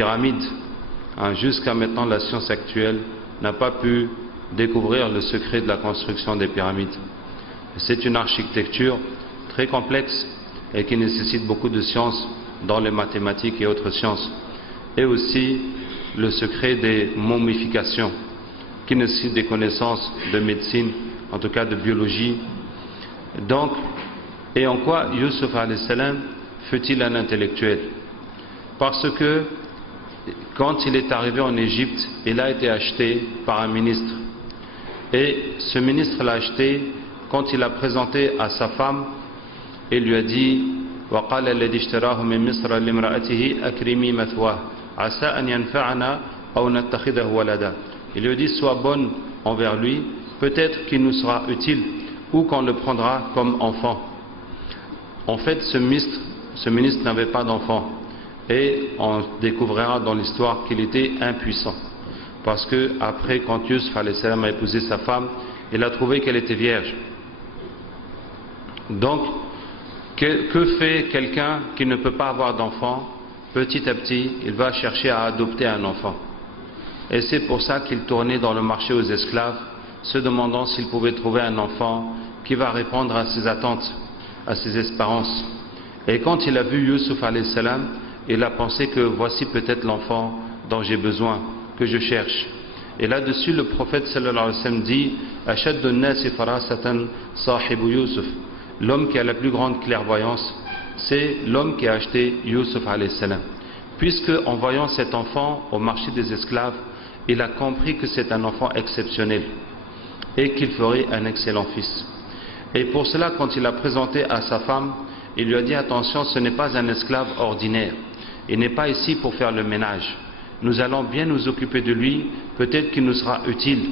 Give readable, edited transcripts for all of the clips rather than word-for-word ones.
pyramides. Jusqu'à maintenant, la science actuelle n'a pas pu découvrir le secret de la construction des pyramides. C'est une architecture très complexe et qui nécessite beaucoup de sciences dans les mathématiques et autres sciences. Et aussi le secret des momifications qui nécessitent des connaissances de médecine, en tout cas de biologie. Donc, et en quoi Yusuf alayhi salam fut-il un intellectuel? Parce que quand il est arrivé en Égypte, il a été acheté par un ministre. Et ce ministre l'a acheté quand il a présenté à sa femme et lui a dit وَقَالَ الَّذِي اشْتَرَاهُ مِنْ مِصْرَ لِامْرَأَتِهِ أَكْرِمِي مَثْوَاهُ عَسَىٰ أَنْ يَنْفَعَنَا أَوْ نَتَّخِذَهُ وَلَدًا. Il lui a dit sois bonne envers lui, peut-être qu'il nous sera utile ou qu'on le prendra comme enfant. En fait, ce ministre n'avait pas d'enfant et on découvrira dans l'histoire qu'il était impuissant. Parce que après, quand Yusuf alayhi salam a épousé sa femme, il a trouvé qu'elle était vierge. Donc, que fait quelqu'un qui ne peut pas avoir d'enfant? Petit à petit, il va chercher à adopter un enfant. Et c'est pour ça qu'il tournait dans le marché aux esclaves, se demandant s'il pouvait trouver un enfant qui va répondre à ses attentes, à ses espérances. Et quand il a vu Yusuf alayhi salam, il a pensé que voici peut-être l'enfant dont j'ai besoin, que je cherche. Et là-dessus, le prophète sallallahu alayhi wa sallam dit Ashaddu an-nasi farasatan sahibu Yusuf. L'homme qui a la plus grande clairvoyance, c'est l'homme qui a acheté Yusuf alayhi salam. Puisque en voyant cet enfant au marché des esclaves, il a compris que c'est un enfant exceptionnel et qu'il ferait un excellent fils. Et pour cela, quand il a présenté à sa femme, il lui a dit attention, ce n'est pas un esclave ordinaire. Il n'est pas ici pour faire le ménage. Nous allons bien nous occuper de lui, peut-être qu'il nous sera utile,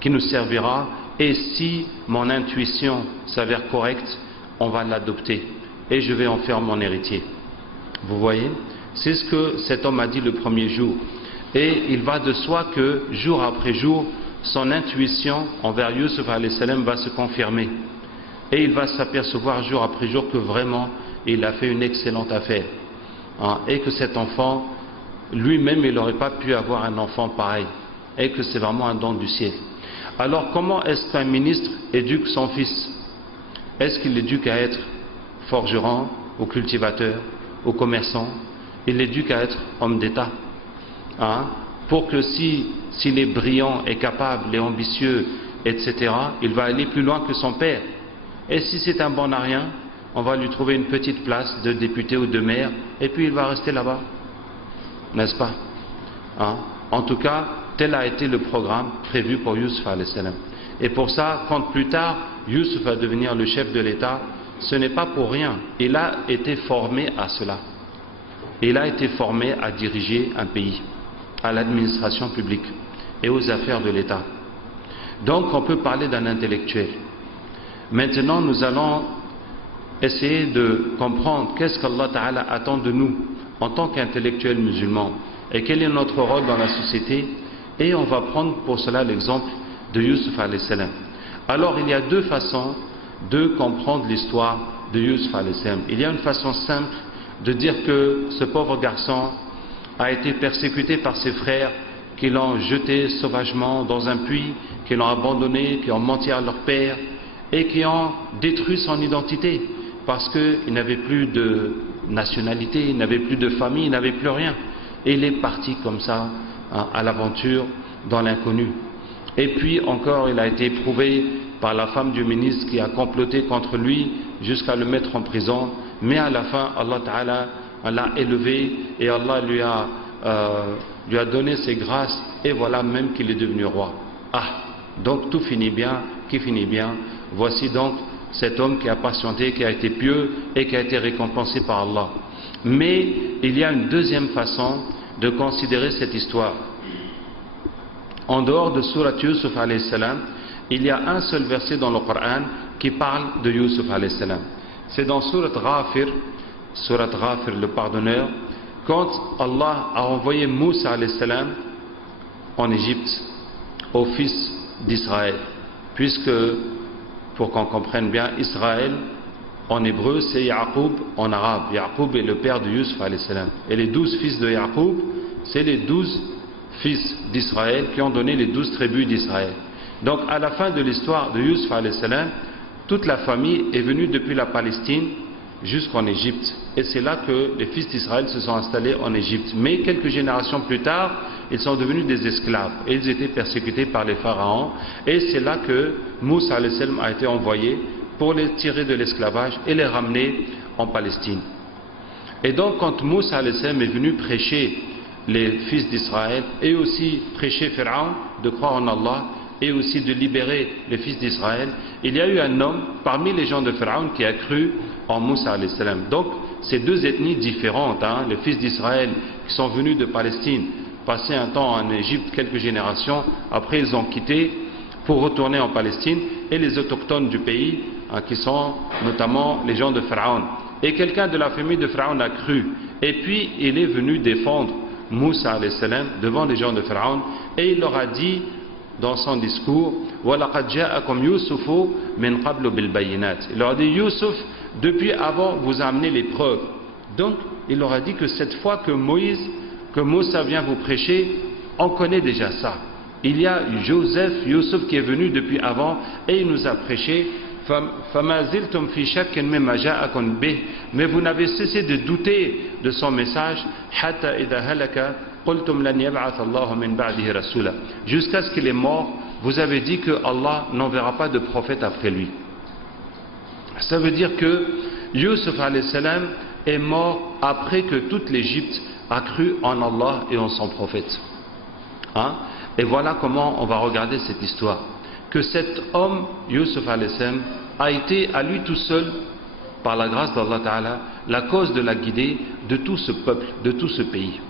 qu'il nous servira, et si mon intuition s'avère correcte, on va l'adopter et je vais en faire mon héritier. Vous voyez, c'est ce que cet homme a dit le premier jour. Et il va de soi que jour après jour, son intuition envers Yusuf alayhi salam va se confirmer. Et il va s'apercevoir jour après jour que vraiment il a fait une excellente affaire. Et que cet enfant, lui-même, il n'aurait pas pu avoir un enfant pareil. Et que c'est vraiment un don du ciel. Alors comment est-ce qu'un ministre éduque son fils? Est-ce qu'il l'éduque à être forgeron, ou cultivateur, ou commerçant? Il l'éduque à être homme d'État. Pour que s'il est brillant et capable et ambitieux, etc., il va aller plus loin que son père. Et si c'est un bon à rien, on va lui trouver une petite place de député ou de maire, et puis il va rester là-bas. N'est-ce pas? En tout cas, tel a été le programme prévu pour Yusuf alayhi salam. Et pour ça, quand plus tard, Yusuf va devenir le chef de l'État, ce n'est pas pour rien. Il a été formé à cela. Il a été formé à diriger un pays, à l'administration publique et aux affaires de l'État. Donc on peut parler d'un intellectuel. Maintenant nous allons essayer de comprendre qu'est-ce qu'Allah Ta'ala attend de nous en tant qu'intellectuels musulmans et quel est notre rôle dans la société, et on va prendre pour cela l'exemple de Yusuf alayhi salam. Alors il y a deux façons de comprendre l'histoire de Yusuf alayhi salam. Il y a une façon simple de dire que ce pauvre garçon a été persécuté par ses frères qui l'ont jeté sauvagement dans un puits, qui l'ont abandonné, qui ont menti à leur père et qui ont détruit son identité parce qu'il n'avait plus de nationalité, il n'avait plus de famille, il n'avait plus rien. Et il est parti comme ça à l'aventure dans l'inconnu. Et puis encore, il a été éprouvé par la femme du ministre qui a comploté contre lui jusqu'à le mettre en prison. Mais à la fin, Allah Ta'ala l'a élevé et Allah lui a donné ses grâces, et voilà même qu'il est devenu roi. Donc tout finit bien, qui finit bien. Voici donc cet homme qui a patienté, qui a été pieux et qui a été récompensé par Allah. Mais il y a une deuxième façon de considérer cette histoire. En dehors de Surat Yusuf alayhi salam, il y a un seul verset dans le Coran qui parle de Yusuf alayhi salam. C'est dans Surat Ghafir, le pardonneur, quand Allah a envoyé Moussa alayhi salam en Égypte au fils d'Israël. Puisque, pour qu'on comprenne bien, Israël en hébreu c'est Yaqub en arabe. Yaqub est le père de Yusuf alayhi salam. Et les 12 fils de Yaqub, c'est les 12 fils d'Israël qui ont donné les 12 tribus d'Israël. Donc à la fin de l'histoire de Yusuf alayhi salam, toute la famille est venue depuis la Palestine jusqu'en Égypte. Et c'est là que les fils d'Israël se sont installés en Égypte. Mais quelques générations plus tard, ils sont devenus des esclaves. Et ils étaient persécutés par les pharaons. Et c'est là que Moussa alayhi salam a été envoyé pour les tirer de l'esclavage et les ramener en Palestine. Et donc quand Moussa alayhi salam est venu prêcher les fils d'Israël et aussi prêcher Pharaon de croire en Allah et aussi de libérer les fils d'Israël, il y a eu un homme parmi les gens de Pharaon qui a cru en Moussa alayhi salam. Donc ces deux ethnies différentes, les fils d'Israël qui sont venus de Palestine, passer un temps en Égypte, quelques générations, après ils ont quitté pour retourner en Palestine, et les autochtones du pays, qui sont notamment les gens de Pharaon. Et quelqu'un de la famille de Pharaon a cru, et puis il est venu défendre Moussa alayhi salam devant les gens de Pharaon, et il leur a dit dans son discours, وَلَقَدْ جَاءَكُمْ يُوسُفُ مِنْ قَبْلُ بِالْبَيِّنَاتِ. Il leur a dit, Youssouf, depuis avant, vous amenez les preuves. Donc, il leur a dit que cette fois que Moussa vient vous prêcher, on connaît déjà ça. Il y a Youssouf qui est venu depuis avant et il nous a prêché. Mais vous n'avez cessé de douter de son message jusqu'à ce qu'il est mort. Vous avez dit que Allah n'enverra pas de prophète après lui. Ça veut dire que Yusuf alayhi salam est mort après que toute l'Égypte a cru en Allah et en son prophète. Et voilà comment on va regarder cette histoire. Que cet homme, Yusuf alayhi salam, a été à lui tout seul, par la grâce d'Allah Ta'ala, la cause de la guidée de tout ce peuple, de tout ce pays.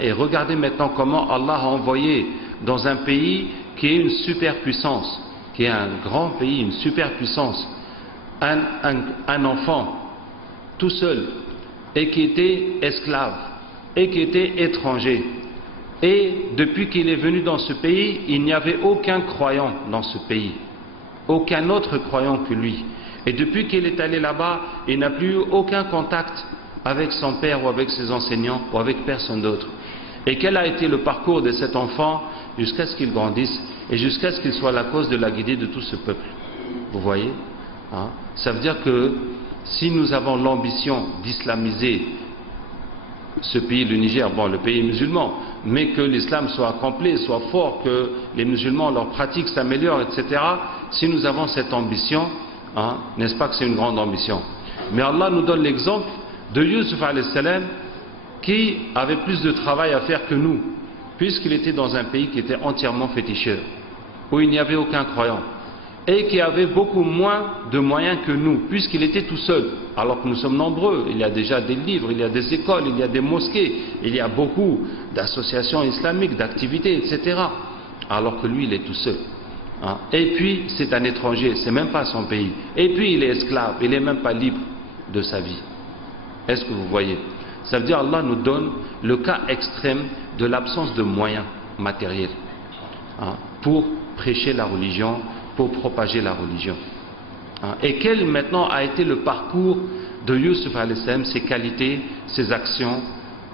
Et regardez maintenant comment Allah a envoyé dans un pays qui est une superpuissance, qui est un grand pays, une superpuissance, un enfant tout seul et qui était esclave et qui était étranger. Et depuis qu'il est venu dans ce pays, il n'y avait aucun croyant dans ce pays, aucun autre croyant que lui. Et depuis qu'il est allé là-bas, il n'a plus eu aucun contact avec son père ou avec ses enseignants ou avec personne d'autre. Et quel a été le parcours de cet enfant jusqu'à ce qu'il grandisse et jusqu'à ce qu'il soit la cause de la guidée de tout ce peuple? Vous voyez, ça veut dire que si nous avons l'ambition d'islamiser ce pays, le Niger, bon, le pays musulman, mais que l'islam soit complet, soit fort, que les musulmans, leurs pratiques s'améliorent, etc. Si nous avons cette ambition, n'est-ce pas que c'est une grande ambition? Mais Allah nous donne l'exemple de Yusuf alayhi salam qui avait plus de travail à faire que nous, puisqu'il était dans un pays qui était entièrement féticheur, où il n'y avait aucun croyant, et qui avait beaucoup moins de moyens que nous, puisqu'il était tout seul, alors que nous sommes nombreux. Il y a déjà des livres, il y a des écoles, il y a des mosquées, il y a beaucoup d'associations islamiques, d'activités, etc. Alors que lui, il est tout seul. Et puis, c'est un étranger, c'est même pas son pays. Et puis, il est esclave, il n'est même pas libre de sa vie. Est-ce que vous voyez? Ça veut dire Allah nous donne le cas extrême de l'absence de moyens matériels pour prêcher la religion, pour propager la religion. Et quel maintenant a été le parcours de Yusuf alayhi salam, ses qualités, ses actions,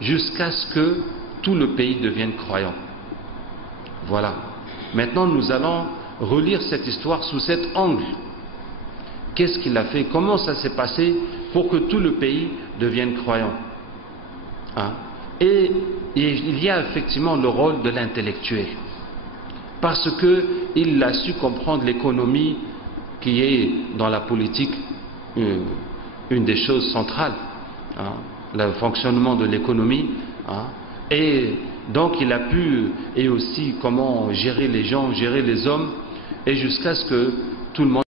jusqu'à ce que tout le pays devienne croyant. Voilà. Maintenant nous allons relire cette histoire sous cet angle. Qu'est-ce qu'il a fait? Comment ça s'est passé pour que tout le pays devienne croyant? Et il y a effectivement le rôle de l'intellectuel, parce qu'il a su comprendre l'économie qui est dans la politique une des choses centrales, le fonctionnement de l'économie, et donc il a pu, et aussi comment gérer les gens, gérer les hommes, et jusqu'à ce que tout le monde